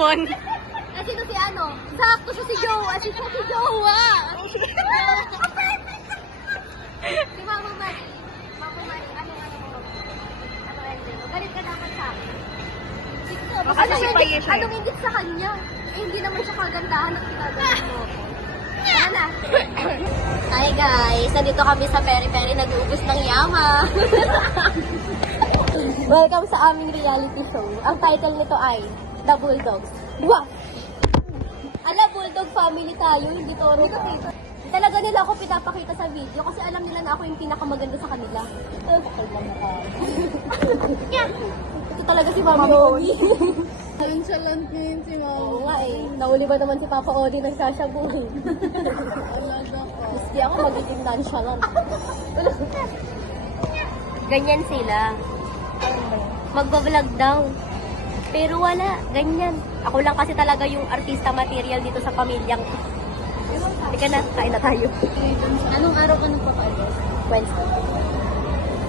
Simon. Sino si ano? Sakto siya si Jowa. Si Jowa. Si Mama Mari. Mama Mari, ano mo? Ano ending? Galit ka dapat sa akin. Baka siya siya. Anong ingit sa kanya? Eh, hindi naman siya kagandahan at pinagalit mo ako. Sana. Hi guys, nandito kami sa Peri-Peri, nag-uubos ng yama. Welcome sa aming reality show. Ang title nito ay The Bulldogs. Wow! Ala, Bulldog family tayo, hindi toro. Talaga nila ako pinapakita sa video kasi alam nila na ako yung pinakamaganda sa kanila. Bakal lang ako. Ito talaga si Mama Owi. Nonchalant mo yun si Mama. Oo nga eh. Nauli ba naman si Papa Odi ng sasabuhin? Alaga ka. Miski ako magiging nonchalant. Ganyan sila. Magbablog daw. Pero wala, ganyan. Ako lang kasi talaga yung artista material dito sa pamilyang. Hindi ka na, kain na tayo. Anong araw ka nagpapalos? Wednesday.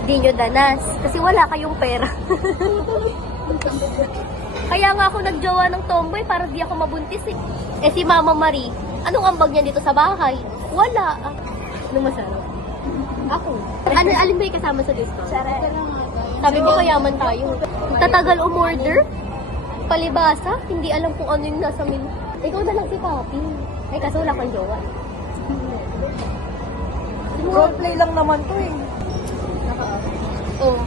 Di nyo danas. Kasi wala kayong pera. Kaya nga ako nagjowa ng tomboy para di ako mabuntis eh. Eh si Mama Marie, anong ambag niya dito sa bahay? Wala. Anong masarap? Ako. Alin ba yung kasama sa disco? Sabi mo kayaman tayo. Tatagal umorder? Palibasa? Hindi alam kung ano yung nasa menu. Ikaw na lang si Papi. Ay, kaso wala kang jowa. Roleplay lang naman to eh. Oh,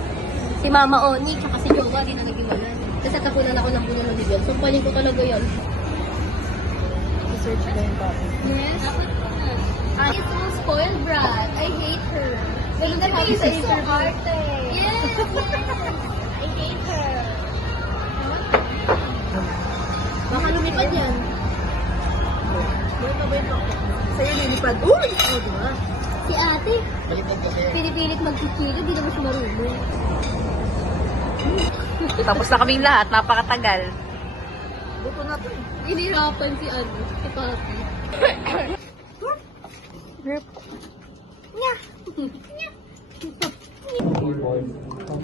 si Mama Oni, tsaka si Jowa, di na nag-iwanan. Kasi tapunan ako ng puno ng bibig. Sumpalin ko talaga yan. I-search ko yung topic. Yes? I'm so spoiled brat. I hate her. Wait, the face is so arte. Yes! I hate her. Baka lumipad yan. Sa'yo lilipad. Uy! Oh, diba? Si ate, pinipilit magkikilo, di naman siya marunong. Tapos na kaming lahat, napakatagal. Buto na to eh. Inirapan si ano, si Papi.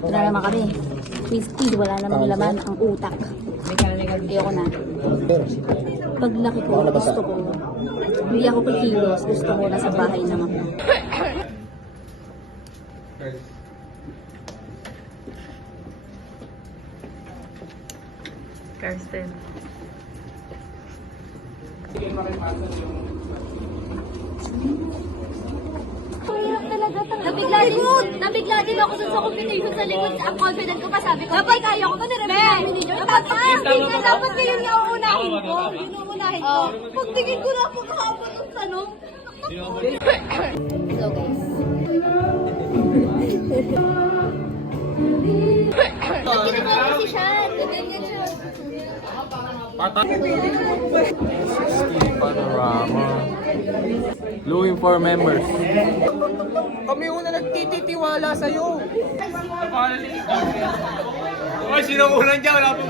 Wala naman kami. Crispy, wala namang laman ang utak. Ayoko na. Pag laki ko, gusto ko. Hindi ako kikilos, gusto ko nasa bahay lang ako. Karsten. Nabigla din ako sa combination sa likod. Ang confident ko pa, sabi ko, dapat kaya ko to, nirebelaan ninyo. Dapat kayo niya uunahin ko. Yun ang unahin ko. Pagtingin ko na ako kahapon ng tanong. So guys. Ginawa ko si Sean. Ganyan siya. Panorama. Looking for members. Kami una nagtititiwala sa'yo. Ay, sino ulan dyan? Wala po.